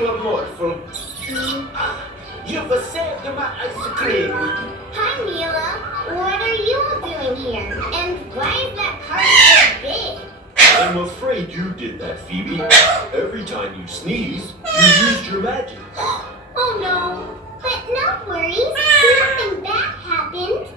you a mouthful. You've saved my ice cream. Hi, Mila. What are you doing here? And why is that cart so big? I'm afraid you did that, Phoebe. Every time you sneeze, you used your magic. Oh no. But no worries. Nothing bad happened.